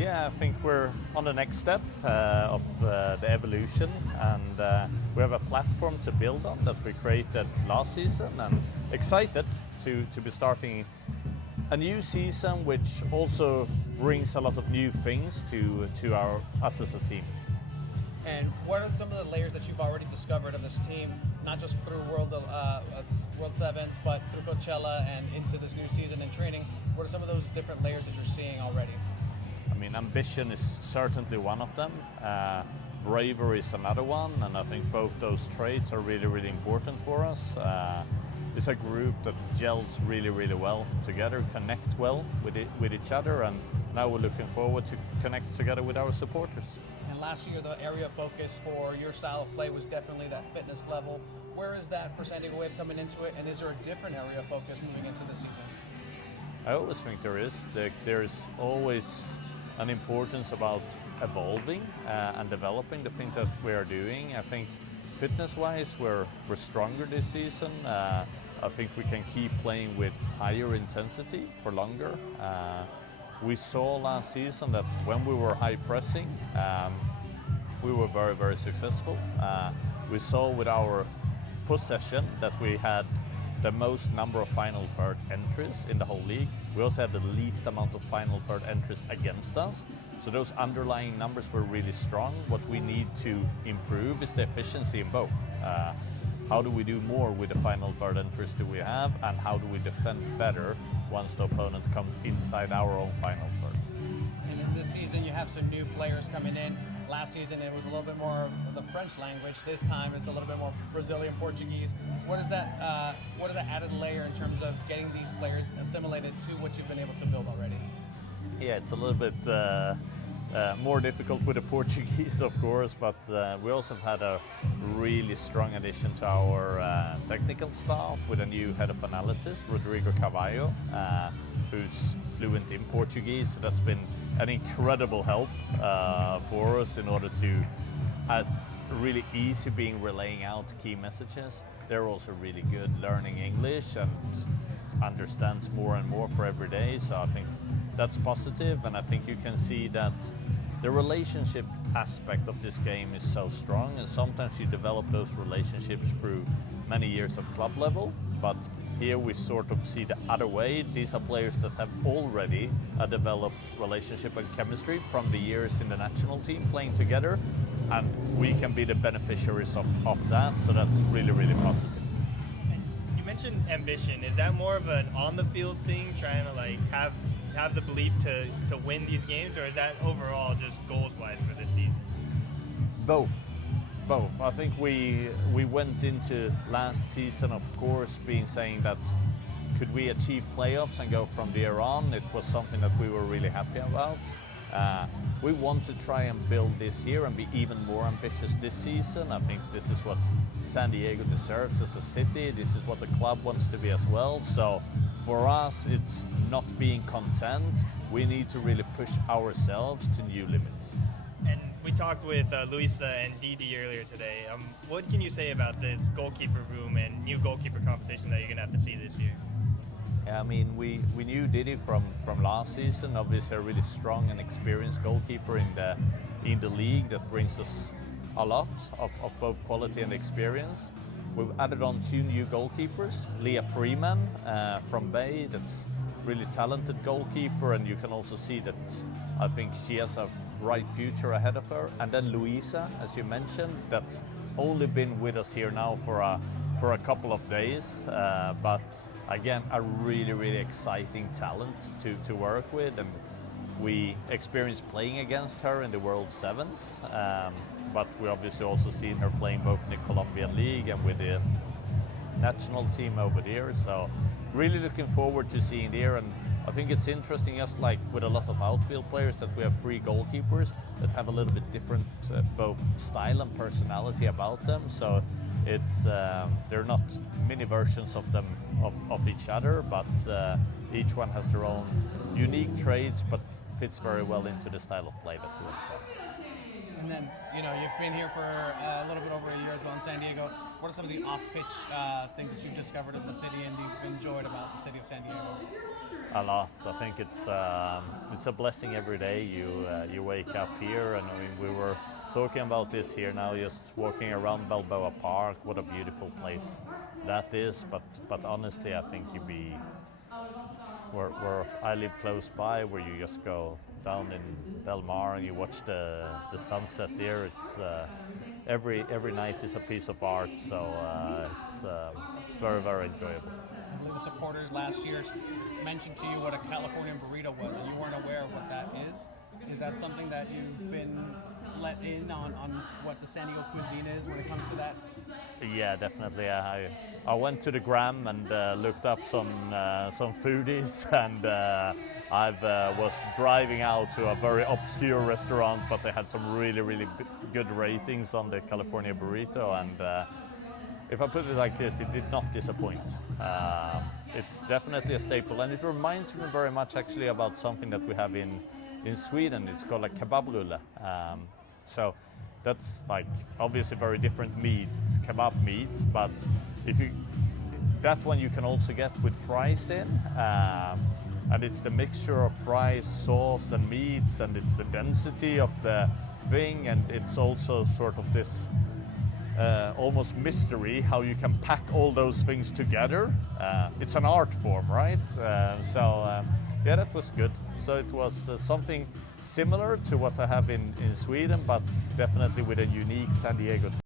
Yeah, I think we're on the next step of the evolution, and we have a platform to build on that we created last season, and excited to be starting a new season, which also brings a lot of new things to us as a team. And what are some of the layers that you've already discovered of this team, not just through World Sevens, but through Coachella and into this new season and training? What are some of those different layers that you're seeing already? I mean, ambition is certainly one of them. Bravery is another one, and I think both those traits are really, really important for us. It's a group that gels really, really well together, connect well with each other, and now we're looking forward to connect together with our supporters. And last year, the area of focus for your style of play was definitely that fitness level. Where is that for San Diego Wave coming into it, and is there a different area of focus moving into the season? I always think there is. There's always an importance about evolving and developing the things that we are doing. I think fitness-wise, we're stronger this season. I think we can keep playing with higher intensity for longer. We saw last season that when we were high pressing, we were very, very successful. We saw with our possession that we had the most number of final third entries in the whole league. We also had the least amount of final third entries against us. So those underlying numbers were really strong. What we need to improve is the efficiency in both. How do we do more with the final third entries that we have, and how do we defend better once the opponent comes inside our own final third? And in this season, you have some new players coming in. Last season, it was a little bit more of the French language. This time, it's a little bit more Brazilian Portuguese. What is that added layer in terms of getting these players assimilated to what you've been able to build already? Yeah, it's a little bit more difficult with the Portuguese, of course, but we also have had a really strong addition to our technical staff with a new head of analysis, Rodrigo Carvalho, who's fluent in Portuguese. So that's been an incredible help for us in order to, as really easy being relaying out key messages. They're also really good learning English and understands more and more for every day. So I think that's positive, and I think you can see that the relationship aspect of this game is so strong, and sometimes you develop those relationships through many years at club level, but here we sort of see the other way. These are players that have already developed relationship and chemistry from the years in the national team playing together, and we can be the beneficiaries of that, so that's really, really positive. You mentioned ambition. Is that more of an on-the-field thing, trying to like have the belief to win these games, or is that overall just goals-wise for this season? Both. I think we went into last season, of course, saying that could we achieve playoffs and go from there on. It was something that we were really happy about. We want to try and build this year and be even more ambitious this season. I think this is what San Diego deserves as a city. This is what the club wants to be as well. So for us, it's not being content. We need to really push ourselves to new limits. And we talked with Luisa and Didi earlier today. What can you say about this goalkeeper room and new goalkeeper competition that you're going to have to see this year? I mean, we knew Didi from last season. Obviously, a really strong and experienced goalkeeper in the league that brings us a lot of both quality and experience. We've added on 2 new goalkeepers. Leah Freeman from Bay, that's really talented goalkeeper, and you can also see that I think she has a bright future ahead of her. And then Luisa, as you mentioned, that's only been with us here now for a couple of days, but again, a really, really exciting talent to work with, and we experienced playing against her in the World Sevens, but we obviously also seen her playing both in the Colombian League and with the national team over there, so really looking forward to seeing there. And I think it's interesting, just like with a lot of outfield players, that we have 3 goalkeepers that have a little bit different both style and personality about them. So it's they're not mini versions of them of each other, but each one has their own unique traits, but fits very well into the style of play that we want to start. And then, you've been here for a little bit over a year as well in San Diego. What are some of the off-pitch things that you've discovered in the city and you've enjoyed about the city of San Diego? a lot. I think it's a blessing every day you wake up here, and I mean, we were talking about this here now, just walking around Balboa Park. What a beautiful place that is. But honestly, I think you be where I live close by, where you just go down in Del Mar and you watch the sunset there. It's every night is a piece of art, so it's very, very enjoyable. I believe the supporters last year mentioned to you what a Californian burrito was, and you weren't aware of what that is. Is that something that you've been let in on what the San Diego cuisine is when it comes to that? Yeah, definitely. I went to the Gram and looked up some foodies, and I was driving out to a very obscure restaurant, but they had some really good ratings on the California burrito, and if I put it like this, it did not disappoint. It's definitely a staple, and it reminds me very much actually about something that we have in Sweden. It's called a kebab rulle. So that's like obviously very different meat. It's kebab meat, but that one you can also get with fries in, and it's the mixture of fries, sauce, and meats, and it's the density of the thing, and it's also sort of this almost mystery how you can pack all those things together. It's an art form, right? Yeah, that was good. So it was something similar to what I have in Sweden, but definitely with a unique San Diego